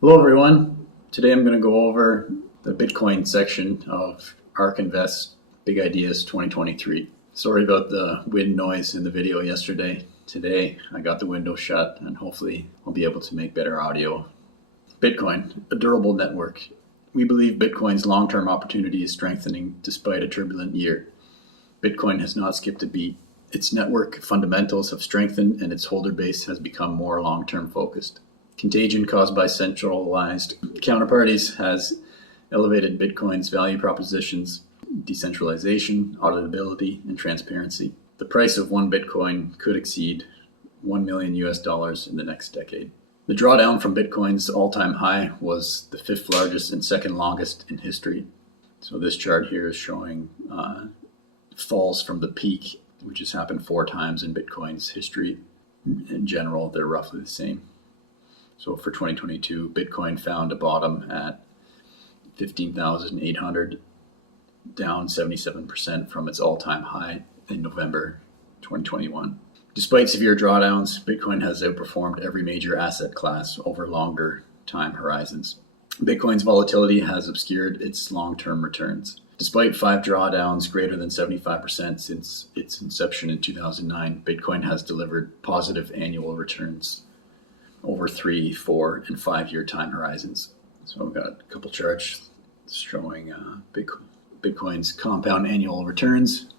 Hello everyone. Today I'm going to go over the Bitcoin section of ARK Invest Big Ideas 2023. Sorry about the wind noise in the video yesterday. Today I got the window shut and hopefully I'll be able to make better audio. Bitcoin, a durable network. We believe Bitcoin's long-term opportunity is strengthening despite a turbulent year. Bitcoin has not skipped a beat. Its network fundamentals have strengthened and its holder base has become more long-term focused. Contagion caused by centralized counterparties has elevated Bitcoin's value propositions, decentralization, auditability, and transparency. The price of one Bitcoin could exceed $1 million in the next decade. The drawdown from Bitcoin's all-time high was the fifth largest and second longest in history. So this chart here is showing falls from the peak, which has happened 4 times in Bitcoin's history. In general, they're roughly the same. So for 2022, Bitcoin found a bottom at 15,800, down 77% from its all-time high in November 2021. Despite severe drawdowns, Bitcoin has outperformed every major asset class over longer time horizons. Bitcoin's volatility has obscured its long-term returns. Despite 5 drawdowns greater than 75% since its inception in 2009, Bitcoin has delivered positive annual returns over 3, 4, and 5-year time horizons. So I've got a couple charts showing Bitcoin's compound annual returns,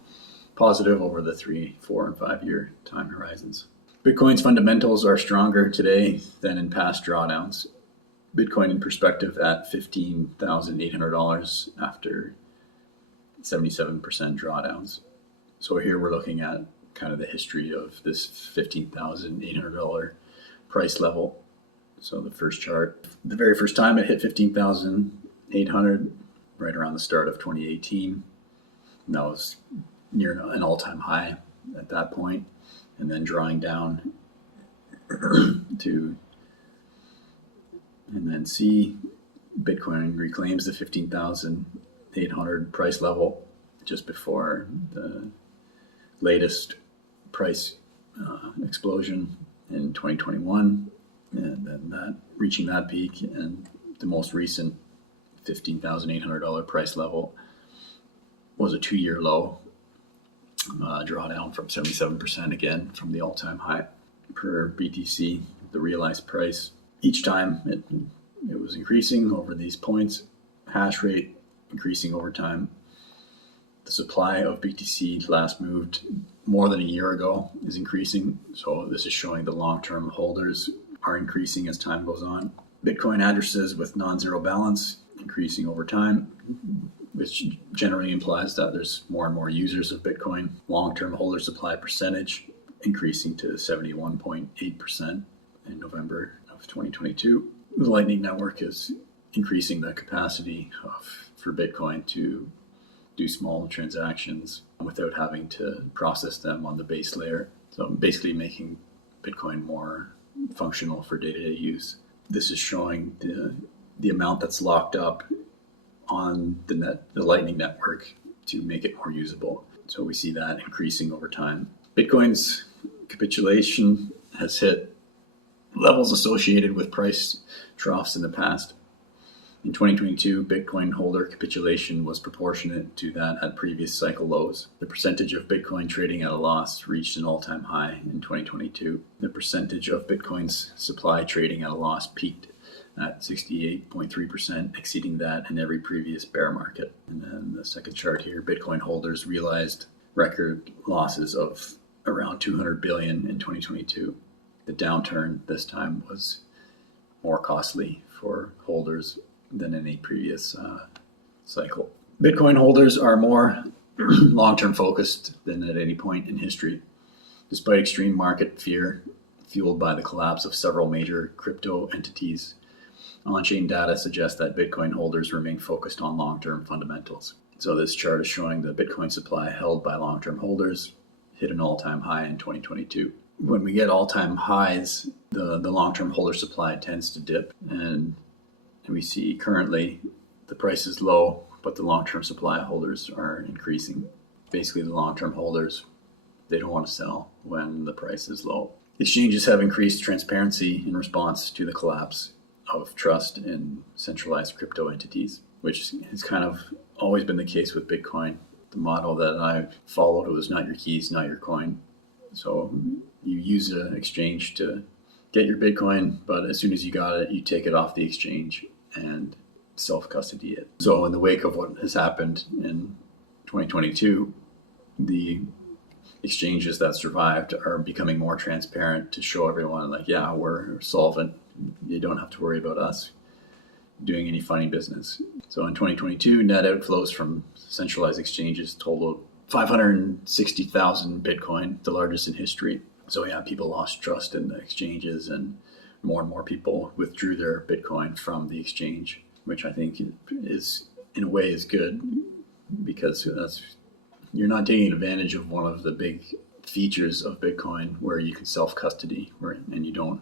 positive over the 3, 4, and 5-year time horizons. Bitcoin's fundamentals are stronger today than in past drawdowns. Bitcoin in perspective at $15,800 after 77% drawdowns. So here we're looking at kind of the history of this $15,800 price level. So the first chart, the very first time it hit 15,800, right around the start of 2018. And that was near an all-time high at that point, and then drawing down to, and then see Bitcoin reclaims the 15,800 price level just before the latest price explosion in 2021, and then that reaching that peak, and the most recent $15,800 price level was a 2-year low, drawdown from 77% again from the all-time high. Per BTC, the realized price each time it was increasing over these points, hash rate increasing over time. The supply of BTC last moved more than a year ago is increasing. So this is showing the long-term holders are increasing as time goes on. Bitcoin addresses with non-zero balance increasing over time, which generally implies that there's more and more users of Bitcoin. Long-term holder supply percentage increasing to 71.8% in November of 2022. The Lightning Network is increasing the capacity for Bitcoin to do small transactions without having to process them on the base layer. So basically making Bitcoin more functional for day-to-day use. This is showing the amount that's locked up on the Lightning Network to make it more usable. So we see that increasing over time. Bitcoin's capitulation has hit levels associated with price troughs in the past. In 2022, Bitcoin holder capitulation was proportionate to that at previous cycle lows. The percentage of Bitcoin trading at a loss reached an all-time high in 2022. The percentage of Bitcoin's supply trading at a loss peaked at 68.3%, exceeding that in every previous bear market. And then the second chart here, Bitcoin holders realized record losses of around 200 billion in 2022. The downturn this time was more costly for holders than any previous cycle. Bitcoin holders are more long-term focused than at any point in history. Despite extreme market fear fueled by the collapse of several major crypto entities, on-chain data suggests that Bitcoin holders remain focused on long-term fundamentals. So this chart is showing the Bitcoin supply held by long-term holders hit an all-time high in 2022. When we get all-time highs, the long-term holder supply tends to dip, and we see currently the price is low, but the long-term supply holders are increasing. Basically, the long-term holders, they don't want to sell when the price is low. Exchanges have increased transparency in response to the collapse of trust in centralized crypto entities, which has kind of always been the case with Bitcoin. The model that I've followed was not your keys, not your coin. So you use an exchange to get your Bitcoin, but as soon as you got it, you take it off the exchange and self-custody it. So in the wake of what has happened in 2022, the exchanges that survived are becoming more transparent to show everyone, like, yeah, we're solvent. You don't have to worry about us doing any funny business. So in 2022, net outflows from centralized exchanges totaled 560,000 Bitcoin, the largest in history. So yeah, people lost trust in the exchanges, and more people withdrew their Bitcoin from the exchange, which I think is, in a way, is good, because you're not taking advantage of one of the big features of Bitcoin, where you can self-custody, and you don't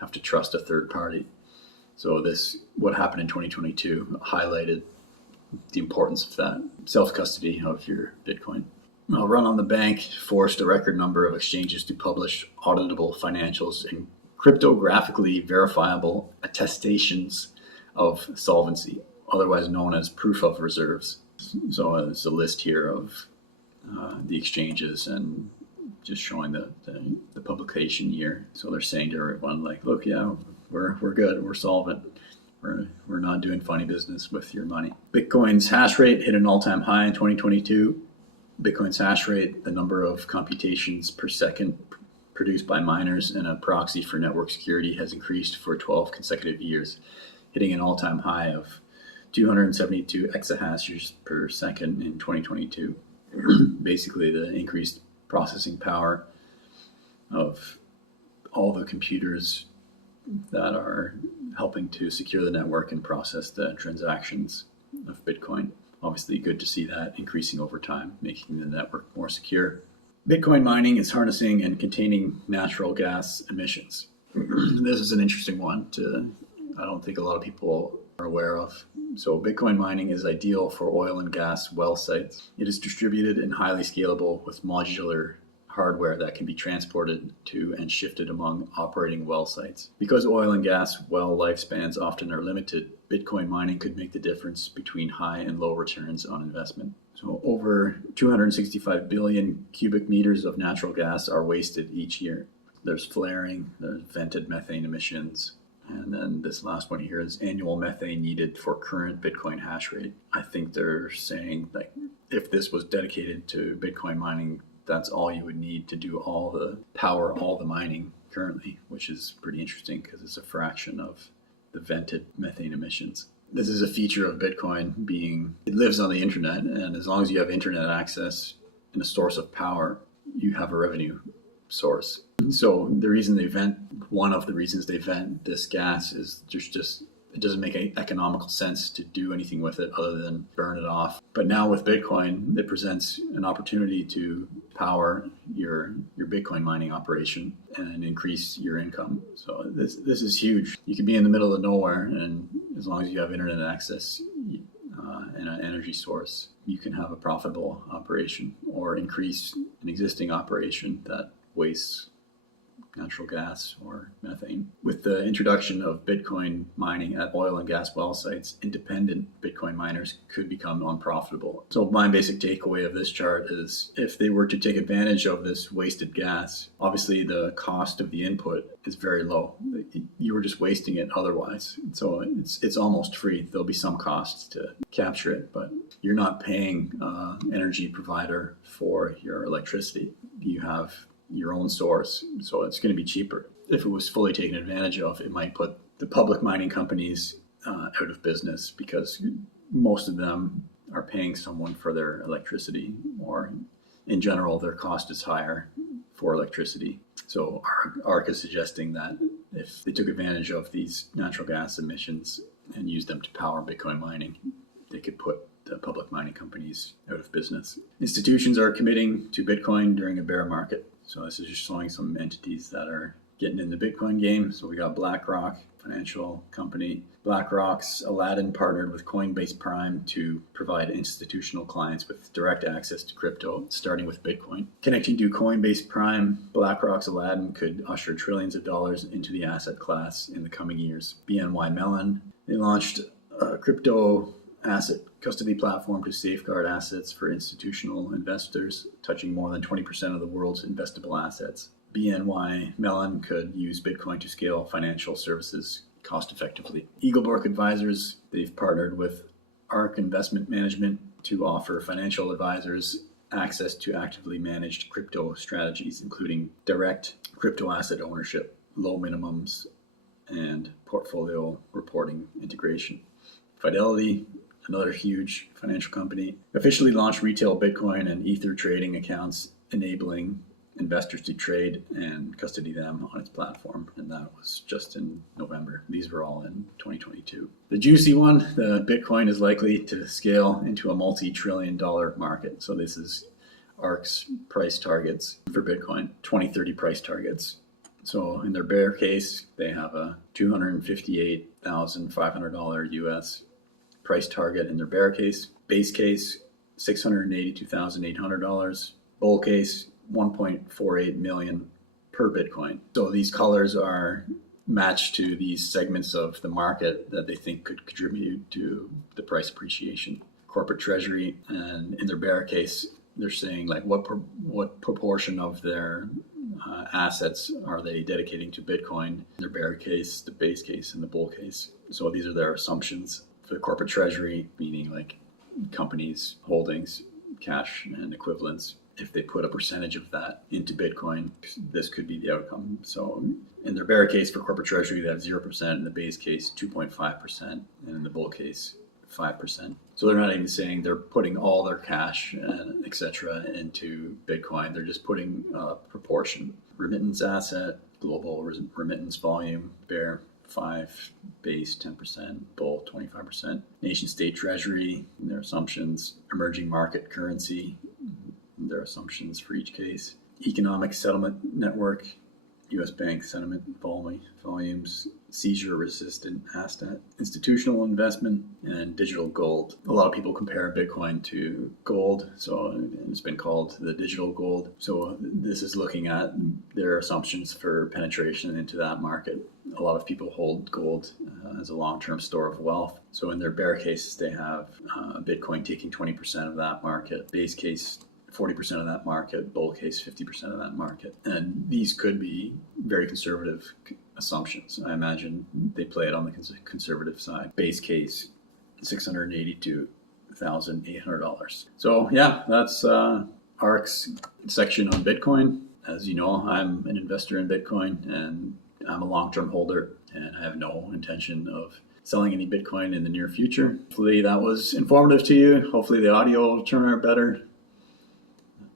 have to trust a third party. So what happened in 2022 highlighted the importance of that self-custody of your Bitcoin. Now, Run on the Bank forced a record number of exchanges to publish auditable financials and cryptographically verifiable attestations of solvency, otherwise known as proof of reserves. So there's a list here of the exchanges, and just showing the publication year. So they're saying to everyone, like, look, yeah, we're good, we're solvent. We're not doing funny business with your money. Bitcoin's hash rate hit an all-time high in 2022. Bitcoin's hash rate, the number of computations per second produced by miners and a proxy for network security, has increased for 12 consecutive years, hitting an all-time high of 272 exahashes per second in 2022. Basically, the increased processing power of all the computers that are helping to secure the network and process the transactions of Bitcoin. Obviously, good to see that increasing over time, making the network more secure. Bitcoin mining is harnessing and containing natural gas emissions. This is an interesting one I don't think a lot of people are aware of. So Bitcoin mining is ideal for oil and gas well sites. It is distributed and highly scalable with modular hardware that can be transported to and shifted among operating well sites. Because oil and gas well lifespans often are limited, Bitcoin mining could make the difference between high and low returns on investment. So over 265 billion cubic meters of natural gas are wasted each year. There's flaring, there's vented methane emissions, and then this last one here is annual methane needed for current Bitcoin hash rate. I think they're saying, like, if this was dedicated to Bitcoin mining, that's all you would need to do all the mining currently, which is pretty interesting because it's a fraction of the vented methane emissions. This is a feature of Bitcoin it lives on the internet, and as long as you have internet access and a source of power, you have a revenue source. So one of the reasons they vent this gas is just it doesn't make any economical sense to do anything with it other than burn it off. But now with Bitcoin, it presents an opportunity to power your Bitcoin mining operation and increase your income. So this is huge. You could be in the middle of nowhere, and as long as you have internet access and an energy source, you can have a profitable operation or increase an existing operation that wastes natural gas or methane. With the introduction of Bitcoin mining at oil and gas well sites, independent Bitcoin miners could become unprofitable. So my basic takeaway of this chart is, if they were to take advantage of this wasted gas, obviously the cost of the input is very low. You were just wasting it otherwise. So it's almost free. There'll be some costs to capture it, but you're not paying energy provider for your electricity. You have your own source, so it's going to be cheaper. If it was fully taken advantage of, it might put the public mining companies out of business, because most of them are paying someone for their electricity, or in general, their cost is higher for electricity. So ARK is suggesting that if they took advantage of these natural gas emissions and used them to power Bitcoin mining, they could put the public mining companies out of business. Institutions are committing to Bitcoin during a bear market. So this is just showing some entities that are getting in the Bitcoin game. So we got BlackRock, financial company. BlackRock's Aladdin partnered with Coinbase Prime to provide institutional clients with direct access to crypto, starting with Bitcoin. Connecting to Coinbase Prime, BlackRock's Aladdin could usher trillions of dollars into the asset class in the coming years. BNY Mellon, they launched a crypto asset custody platform to safeguard assets for institutional investors, touching more than 20% of the world's investable assets. BNY Mellon could use Bitcoin to scale financial services cost effectively. Eaglebrook Advisors, they've partnered with ARK Investment Management to offer financial advisors access to actively managed crypto strategies, including direct crypto asset ownership, low minimums, and portfolio reporting integration. Fidelity, another huge financial company, officially launched retail Bitcoin and Ether trading accounts, enabling investors to trade and custody them on its platform. And that was just in November. These were all in 2022. The juicy one, the Bitcoin is likely to scale into a multi-trillion-dollar market. So this is ARK's price targets for Bitcoin, 2030 price targets. So in their bear case, they have a $258,500 US price target in their bear case. Base case, $682,800. Bull case, 1.48 million per Bitcoin. So these colors are matched to these segments of the market that they think could contribute to the price appreciation. Corporate Treasury, and in their bear case, they're saying like what proportion of their assets are they dedicating to Bitcoin? In their bear case, the base case, and the bull case. So these are their assumptions. For the corporate treasury, meaning like companies' holdings, cash and equivalents, if they put a percentage of that into Bitcoin, this could be the outcome. So in their bear case for corporate treasury, they have 0%, in the base case 2.5%, and in the bull case 5%. So they're not even saying they're putting all their cash and etc. into Bitcoin. They're just putting a proportion. Remittance asset, global remittance volume, bear 5, base 10%, bull 25%. Nation state treasury, their assumptions. Emerging market currency, their assumptions for each case. Economic settlement network, U.S. bank settlement volumes, seizure resistant asset, institutional investment, and digital gold. A lot of people compare Bitcoin to gold, so it's been called the digital gold. So this is looking at their assumptions for penetration into that market. A lot of people hold gold as a long-term store of wealth. So in their bear case, they have Bitcoin taking 20% of that market, base case 40% of that market, bull case 50% of that market. And these could be very conservative assumptions. I imagine they play it on the conservative side. Base case, $682,800. So yeah, that's ARK's section on Bitcoin. As you know, I'm an investor in Bitcoin and I'm a long-term holder, and I have no intention of selling any Bitcoin in the near future. Hopefully that was informative to you. Hopefully the audio will turn out better.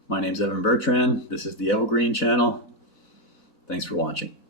My name's Evan Bertrand. This is the Evergreen channel. Thanks for watching.